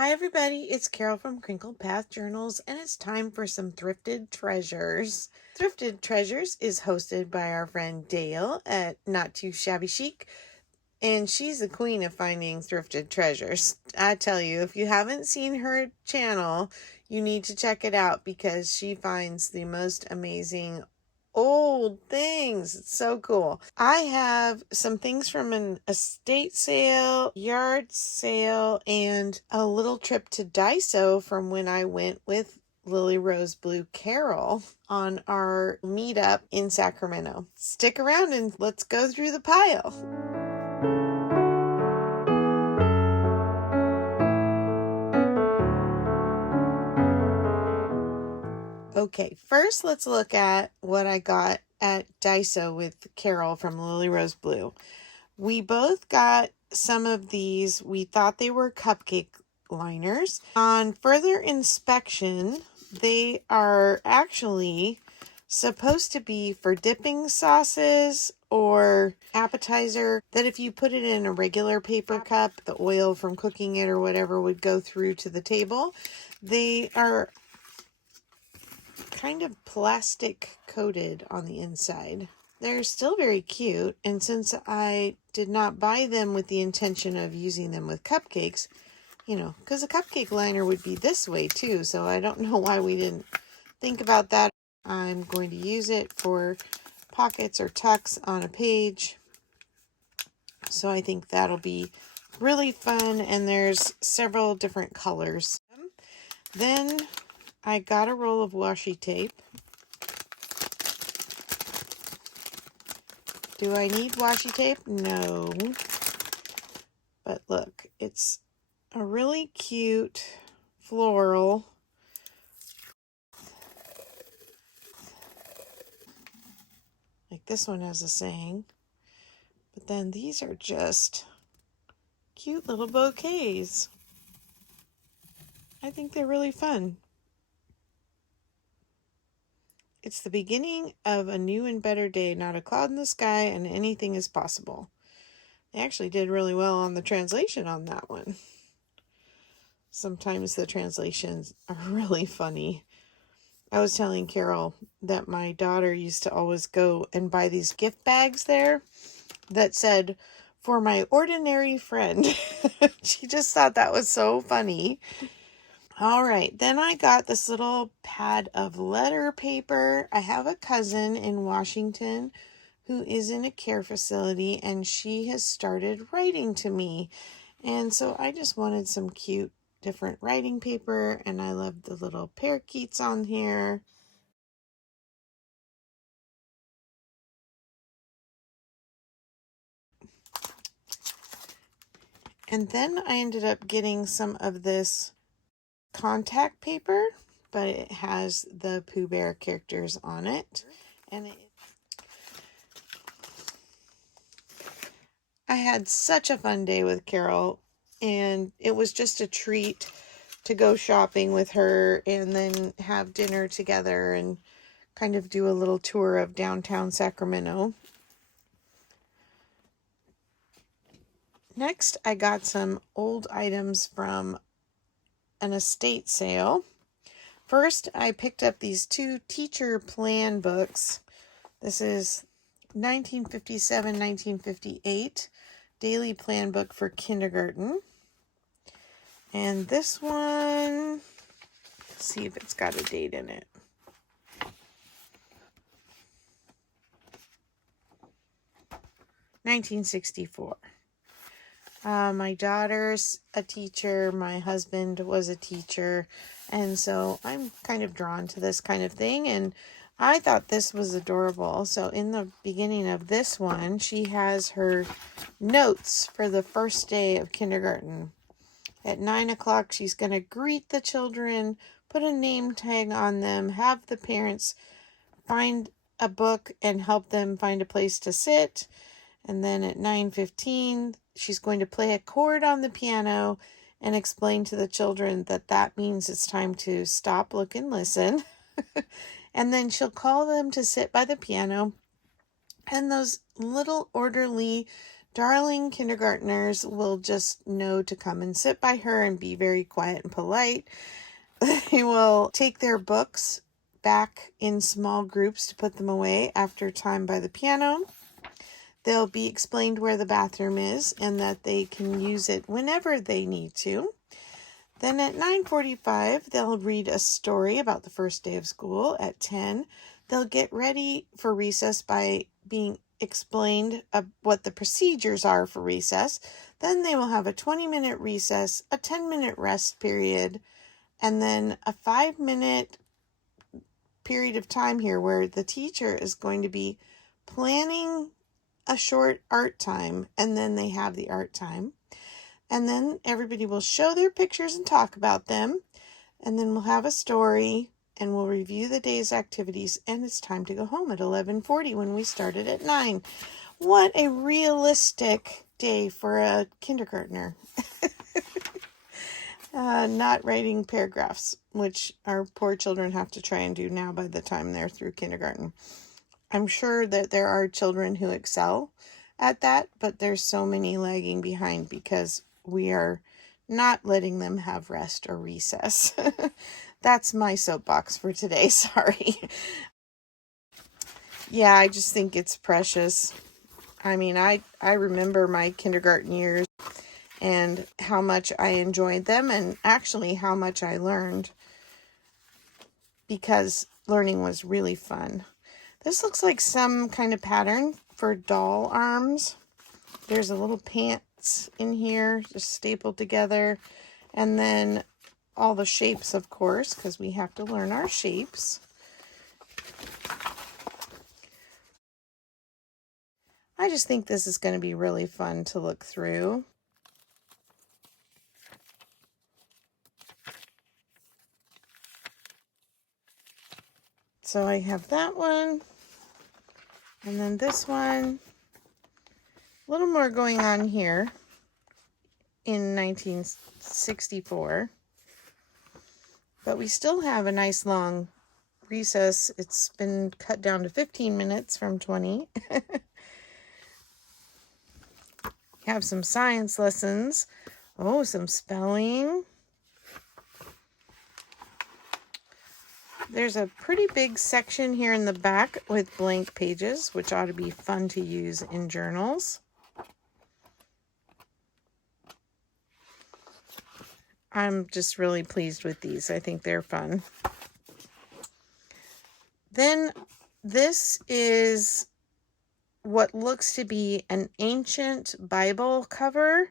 Hi everybody, it's Carol from Crinkled Path Journals, and it's time for some Thrifted Treasures. Thrifted Treasures is hosted by our friend Dale at Not Too Shabby Chic, and she's the queen of finding thrifted treasures. I tell you, if you haven't seen her channel, you need to check it out because she finds the most amazing old things. It's so cool. I have some things from an estate sale, yard sale, and a little trip to Daiso from when I went with Lily Rose Blue Carol on our meetup in Sacramento. Stick around and let's go through the pile. Okay, first let's look at what I got at Daiso with Carol from Lily Rose Blue. We both got some of these. We thought they were cupcake liners. On further inspection, they are actually supposed to be for dipping sauces or appetizer, that if you put it in a regular paper cup, the oil from cooking it or whatever would go through to the table. They are kind of plastic coated on the inside. They're still very cute, and since I did not buy them with the intention of using them with cupcakes, because a cupcake liner would be this way too, so I don't know why we didn't think about that. I'm going to use it for pockets or tucks on a page, so I think that'll be really fun, and there's several different colors. Then I got a roll of washi tape. Do I need washi tape? No. But look, it's a really cute floral. Like this one has a saying. But then these are just cute little bouquets. I think they're really fun. It's the beginning of a new and better day, not a cloud in the sky, and anything is possible. They actually did really well on the translation on that one. Sometimes the translations are really funny. I was telling Carol that my daughter used to always go and buy these gift bags there that said, "For my ordinary friend." She just thought that was so funny. All right, then I got this little pad of letter paper. I have a cousin in Washington who is in a care facility, and she has started writing to me. And so I just wanted some cute different writing paper, and I love the little parakeets on here. And then I ended up getting some of this contact paper, but it has the Pooh Bear characters on it. And I had such a fun day with Carol, and it was just a treat to go shopping with her and then have dinner together and kind of do a little tour of downtown Sacramento. Next, I got some old items from an estate sale. First, I picked up these two teacher plan books. This is 1957-1958 daily plan book for kindergarten. And this one, let's see if it's got a date in it. (1964). My daughter's a teacher, my husband was a teacher, and so I'm kind of drawn to this kind of thing, and I thought this was adorable. So in the beginning of this one, she has her notes for the first day of kindergarten. At 9 o'clock, she's going to greet the children, put a name tag on them, have the parents find a book and help them find a place to sit. And then at 9:15, she's going to play a chord on the piano and explain to the children that that means it's time to stop, look, and listen. And then she'll call them to sit by the piano. And those little orderly darling kindergartners will just know to come and sit by her and be very quiet and polite. They will take their books back in small groups to put them away after time by the piano. They'll be explained where the bathroom is and that they can use it whenever they need to. Then at 9:45, they'll read a story about the first day of school. At 10, they'll get ready for recess by being explained what the procedures are for recess. Then they will have a 20-minute recess, a 10-minute rest period, and then a 5-minute period of time here where the teacher is going to be planning a short art time, and then they have the art time. And then everybody will show their pictures and talk about them. And then we'll have a story and we'll review the day's activities. And it's time to go home at 11:40 when we started at 9. What a realistic day for a kindergartner. Not writing paragraphs, which our poor children have to try and do now by the time they're through kindergarten. I'm sure that there are children who excel at that, but there's so many lagging behind because we are not letting them have rest or recess. That's my soapbox for today. Sorry. Yeah, I just think it's precious. I mean, I remember my kindergarten years and how much I enjoyed them and actually how much I learned because learning was really fun. This looks like some kind of pattern for doll arms. There's a little pants in here just stapled together. And then all the shapes, of course, because we have to learn our shapes. I just think this is going to be really fun to look through. So I have that one. And then this one. A little more going on here in 1964. But we still have a nice long recess. It's been cut down to 15 minutes from 20. Have some science lessons. Oh, some spelling. There's a pretty big section here in the back with blank pages, which ought to be fun to use in journals. I'm just really pleased with these. I think they're fun. Then this is what looks to be an ancient Bible cover,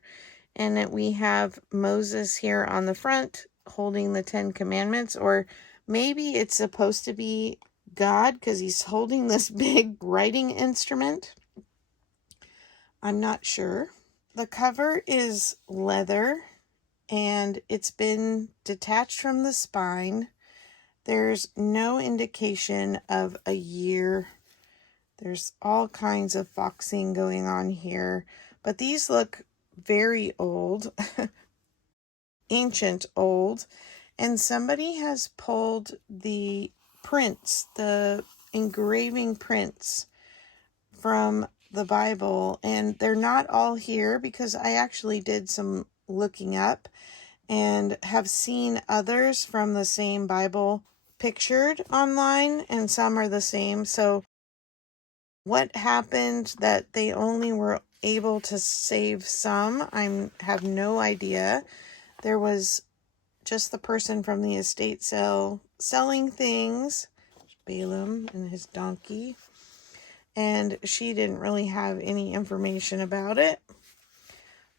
and we have Moses here on the front holding the 10 Commandments, or maybe it's supposed to be God because he's holding this big writing instrument. I'm not sure. The cover is leather and it's been detached from the spine. There's no indication of a year. There's all kinds of foxing going on here, but these look very old, ancient old, and somebody has pulled the prints, the engraving prints from the Bible, and they're not all here because I actually did some looking up and have seen others from the same Bible pictured online, and some are the same. So what happened that they only were able to save some, I have no idea. There was just the person from the estate sale selling things, Balaam and his donkey, and she didn't really have any information about it,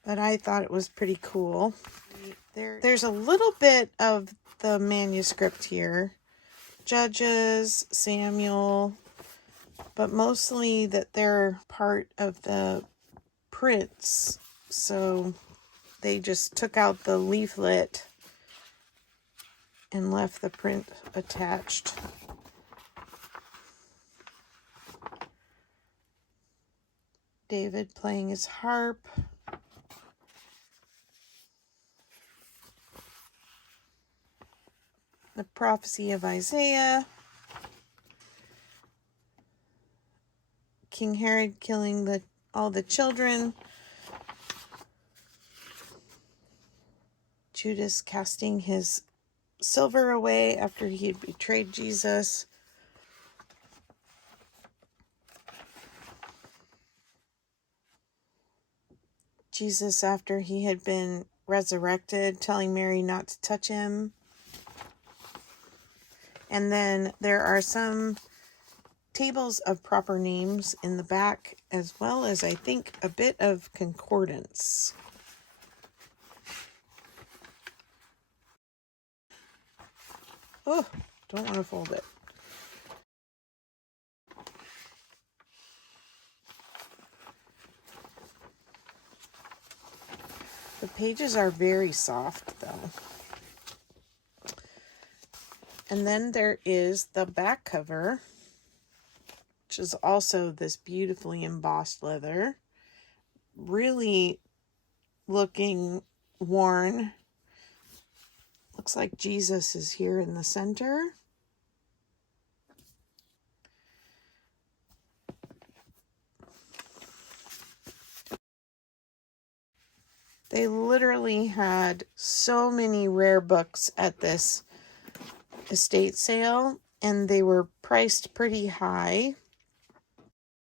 but I thought it was pretty cool. There's a little bit of the manuscript here, Judges, Samuel, but mostly that they're part of the prints, so they just took out the leaflet and left the print attached. David playing his harp. The prophecy of Isaiah. King Herod killing all the children Judas casting his silver away after he had betrayed Jesus. Jesus, after he had been resurrected, telling Mary not to touch him. And then there are some tables of proper names in the back, as well as, I think, a bit of concordance. Oh, don't want to fold it. The pages are very soft, though. And then there is the back cover, which is also this beautifully embossed leather. Really looking worn. Looks like Jesus is here in the center. They literally had so many rare books at this estate sale, and they were priced pretty high.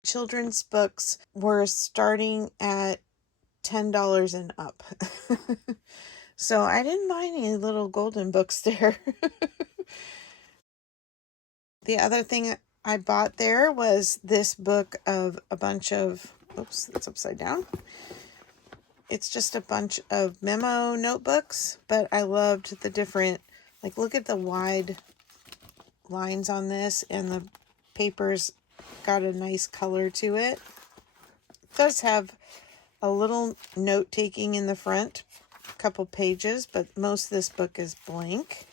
Children's books were starting at $10 and up. So I didn't buy any little golden books there. The other thing I bought there was this book of a bunch of, oops, it's upside down. It's just a bunch of memo notebooks, but I loved the different, like, look at the wide lines on this, and the paper's got a nice color to it. It does have a little note-taking in the front, a couple pages, but most of this book is blank.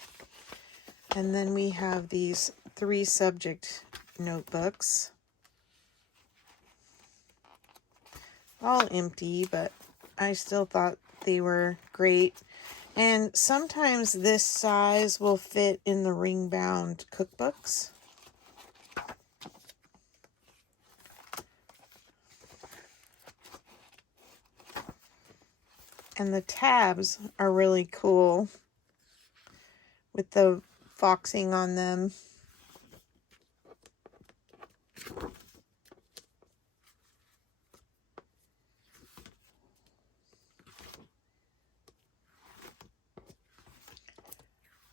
And then we have these 3 subject notebooks. All empty, but I still thought they were great. And sometimes this size will fit in the ring-bound cookbooks. And the tabs are really cool with the foxing on them.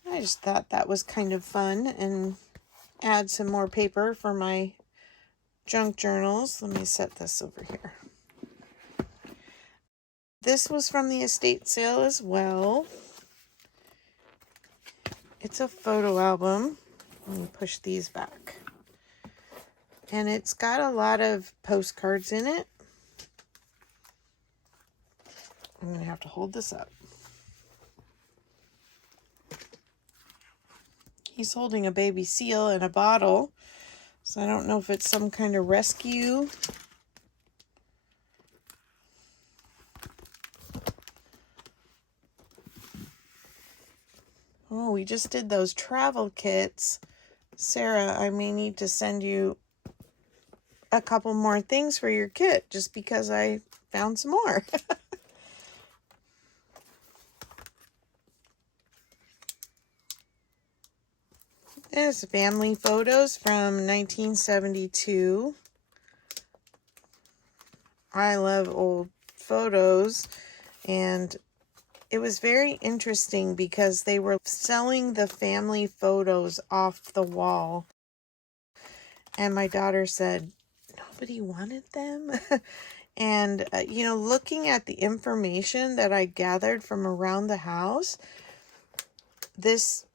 I just thought that was kind of fun, and add some more paper for my junk journals. Let me set this over here. This was from the estate sale as well. It's a photo album. Let me push these back. And it's got a lot of postcards in it. I'm going to have to hold this up. He's holding a baby seal in a bottle, so I don't know if it's some kind of rescue. Oh, we just did those travel kits. Sarah, I may need to send you a couple more things for your kit just because I found some more. There's family photos from 1972. I love old photos, and it was very interesting because they were selling the family photos off the wall. And my daughter said, nobody wanted them. And, looking at the information that I gathered from around the house, this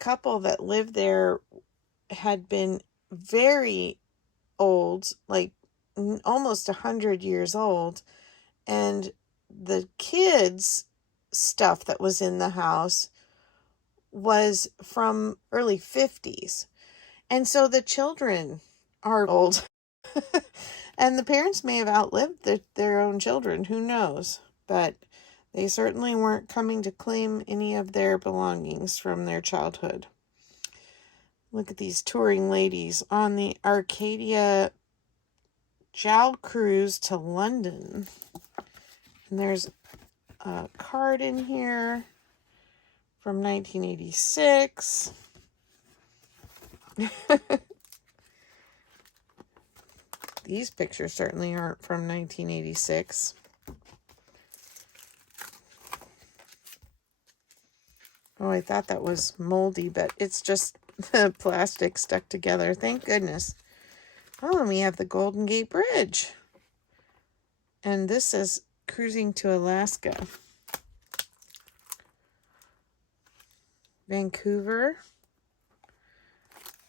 couple that lived there had been very old, like almost 100 years old. And the kids' stuff that was in the house was from early 50s. And so the children are old. And the parents may have outlived their own children. Who knows? But they certainly weren't coming to claim any of their belongings from their childhood. Look at these touring ladies on the Arcadia Jowl cruise to London. And there's a card in here. from 1986. These pictures certainly aren't from 1986. Oh, I thought that was moldy, but it's just the plastic stuck together. Thank goodness. Oh, and we have the Golden Gate Bridge. And this says cruising to Alaska. Vancouver.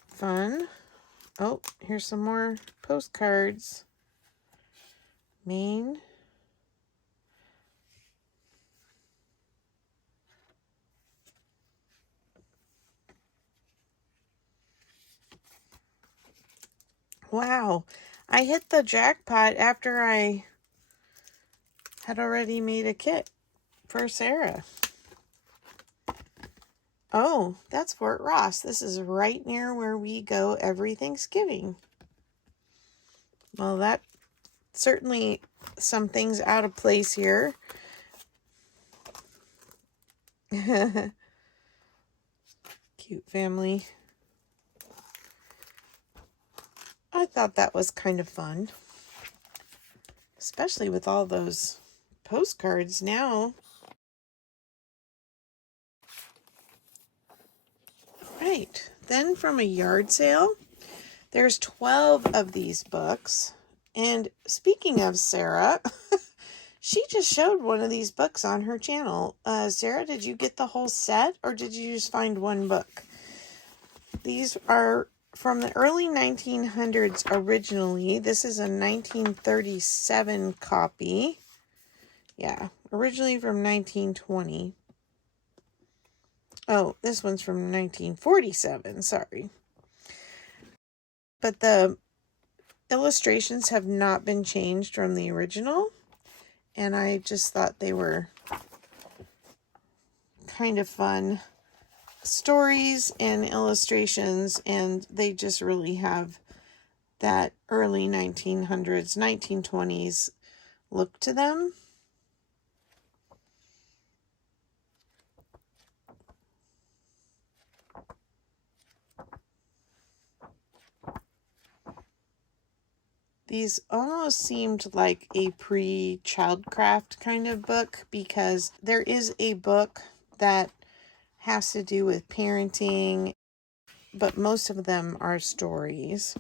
Fun. Oh, here's some more postcards. Maine. Wow. I hit the jackpot after I had already made a kit for Sarah. Oh, that's Fort Ross. This is right near where we go every Thanksgiving. Well, that certainly some things out of place here. Cute family. I thought that was kind of fun, especially with all those postcards now. Right. Then from a yard sale, there's 12 of these books. And speaking of Sarah, she just showed one of these books on her channel. Sarah, did you get the whole set or did you just find one book? These are from the early 1900s originally. This is a 1937 copy. Yeah, originally from 1920. Oh, this one's from 1947, sorry. But the illustrations have not been changed from the original. And I just thought they were kind of fun stories and illustrations. And they just really have that early 1900s, 1920s look to them. These almost seemed like a pre-childcraft kind of book because there is a book that has to do with parenting, but most of them are stories.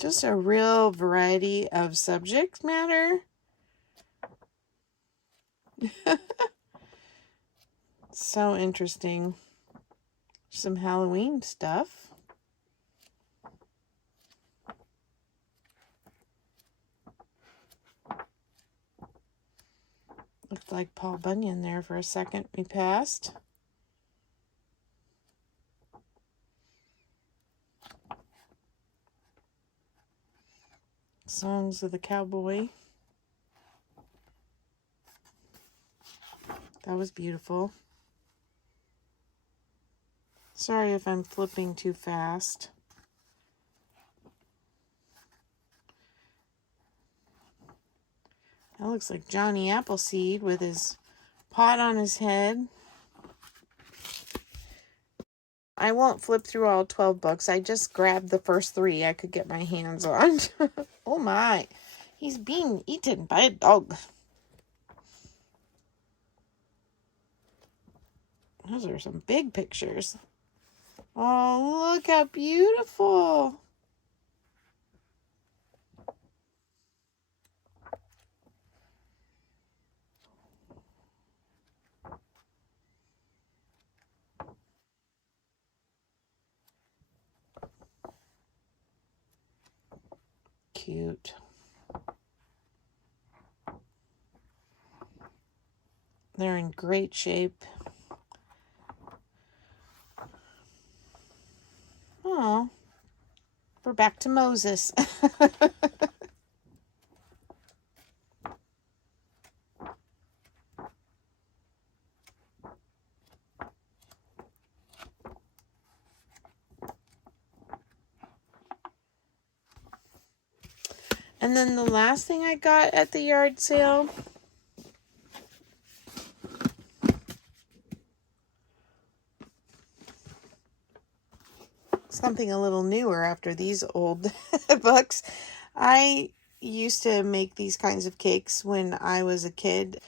Just a real variety of subject matter. So interesting. Some Halloween stuff. Looked like Paul Bunyan there for a second. We passed. Songs of the Cowboy. That was beautiful. Sorry if I'm flipping too fast. That looks like Johnny Appleseed with his pot on his head. I won't flip through all 12 books. I just grabbed the first 3 I could get my hands on. Oh my, he's being eaten by a dog. Those are some big pictures. Oh, look how beautiful. Cute. They're in great shape. Oh, we're back to Moses. And then the last thing I got at the yard sale, something a little newer after these old books. I used to make these kinds of cakes when I was a kid.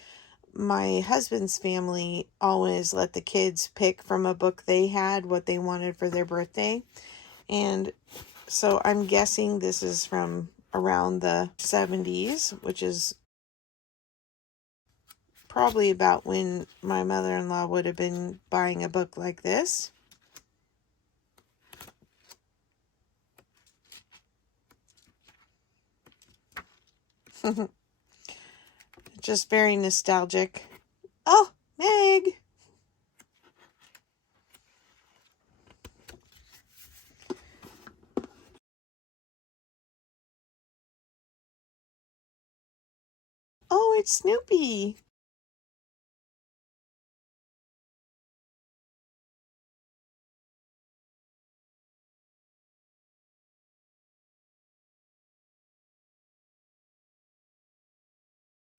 My husband's family always let the kids pick from a book they had what they wanted for their birthday. And so I'm guessing this is from around the 70s, which is probably about when my mother-in-law would have been buying a book like this. Just very nostalgic. Oh, Meg! Oh, it's Snoopy.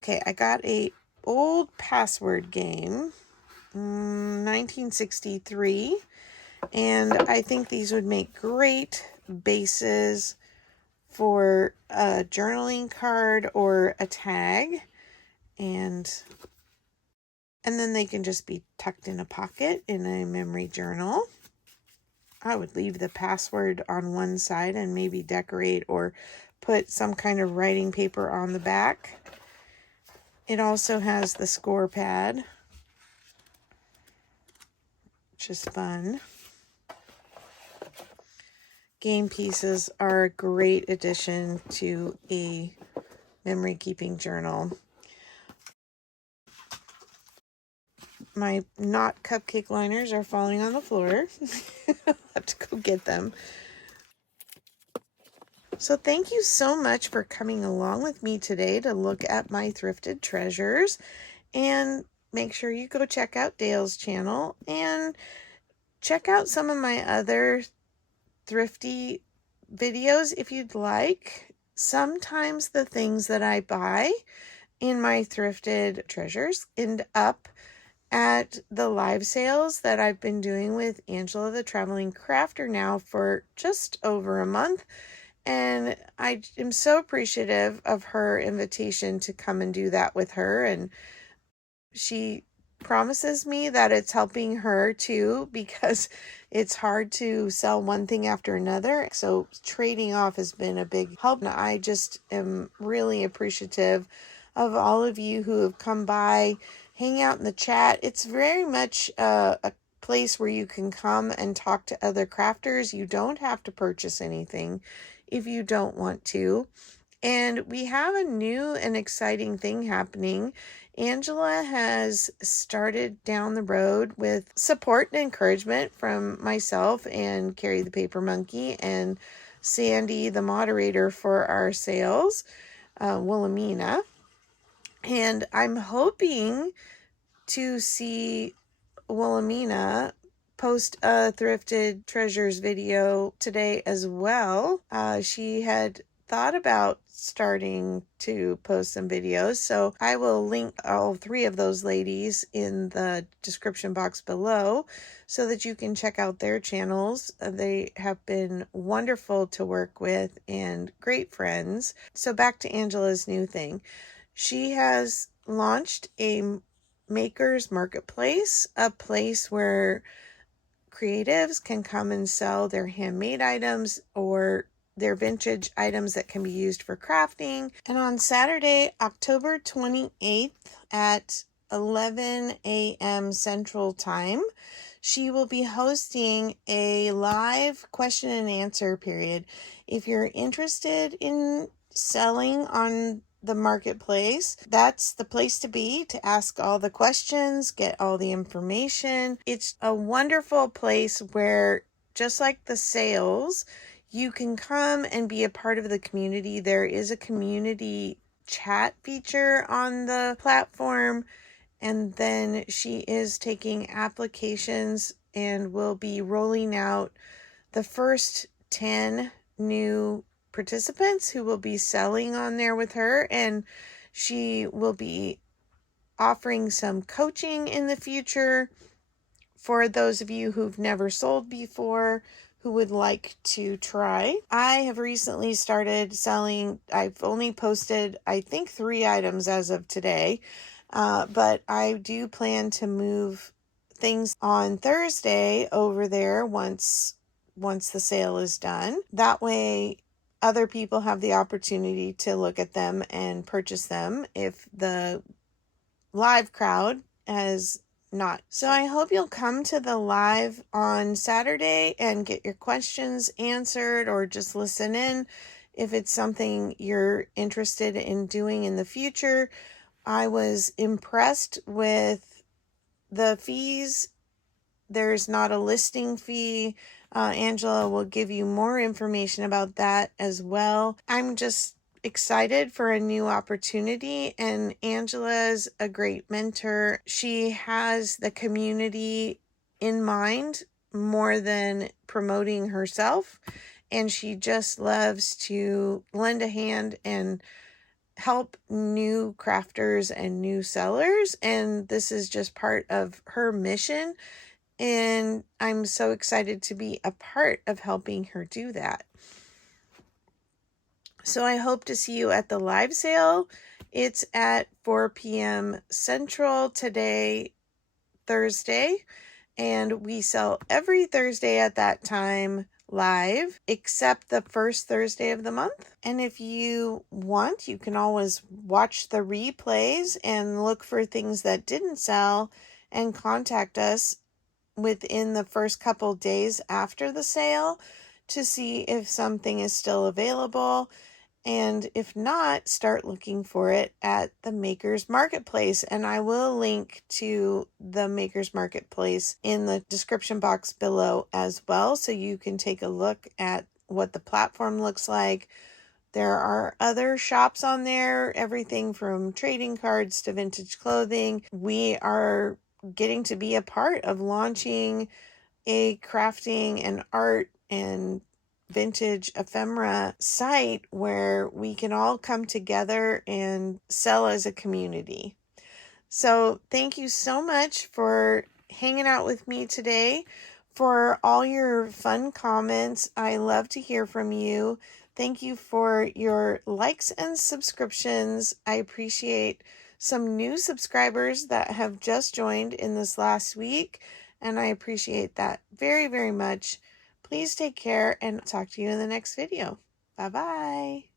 Okay, I got a old password game, 1963, and I think these would make great bases for a journaling card or a tag, and then they can just be tucked in a pocket in a memory journal. I would leave the password on one side and maybe decorate or put some kind of writing paper on the back. It also has the score pad, which is fun. Game pieces are a great addition to a memory keeping journal. My not cupcake liners are falling on the floor. I'll have to go get them. So thank you so much for coming along with me today to look at my thrifted treasures. And make sure you go check out Dale's channel and check out some of my other thrifty videos if you'd like. Sometimes the things that I buy in my thrifted treasures end up at the live sales that I've been doing with Angela the Traveling Crafter now for just over a month. And I am so appreciative of her invitation to come and do that with her. And she promises me that it's helping her too, because it's hard to sell one thing after another. So trading off has been a big help. And I just am really appreciative of all of you who have come by, hang out in the chat. It's very much a place where you can come and talk to other crafters. You don't have to purchase anything if you don't want to. And we have a new and exciting thing happening. Angela has started down the road with support and encouragement from myself and Carrie the Paper Monkey and Sandy, the moderator for our sales, Wilhelmina. And I'm hoping to see Wilhelmina post a Thrifted Treasures video today as well. She had thought about starting to post some videos, so I will link all three of those ladies in the description box below so that you can check out their channels. They have been wonderful to work with and great friends. So back to Angela's new thing. She has launched a Makers Marketplace, a place where creatives can come and sell their handmade items or their vintage items that can be used for crafting. And on Saturday, October 28th at 11 a.m. Central Time, she will be hosting a live question and answer period. If you're interested in selling on the marketplace, that's the place to be to ask all the questions, get all the information. It's a wonderful place where, just like the sales, you can come and be a part of the community. There is a community chat feature on the platform, and then she is taking applications and will be rolling out the first 10 new participants who will be selling on there with her, and she will be offering some coaching in the future for those of you who've never sold before, who would like to try. I have recently started selling. I've only posted, I think, 3 items as of today, but I do plan to move things on Thursday over there once the sale is done. That way other people have the opportunity to look at them and purchase them if the live crowd has not. So I hope you'll come to the live on Saturday and get your questions answered, or just listen in if it's something you're interested in doing in the future. I was impressed with the fees. There's not a listing fee. Angela will give you more information about that as well. I'm just excited for a new opportunity, and Angela's a great mentor. She has the community in mind more than promoting herself, and she just loves to lend a hand and help new crafters and new sellers, and this is just part of her mission, and I'm so excited to be a part of helping her do that. So I hope to see you at the live sale. It's at 4 p.m. Central today, Thursday, and we sell every Thursday at that time live, except the first Thursday of the month. And if you want, you can always watch the replays and look for things that didn't sell and contact us within the first couple days after the sale to see if something is still available. And if not, start looking for it at the Makers Marketplace. And I will link to the Makers Marketplace in the description box below as well, so you can take a look at what the platform looks like. There are other shops on there, everything from trading cards to vintage clothing. We are getting to be a part of launching a crafting and art and vintage ephemera site where we can all come together and sell as a community. So thank you so much for hanging out with me today, for all your fun comments. I love to hear from you. Thank you for your likes and subscriptions. I appreciate some new subscribers that have just joined in this last week, and I appreciate that very, very much. Please take care, and talk to you in the next video. Bye-bye.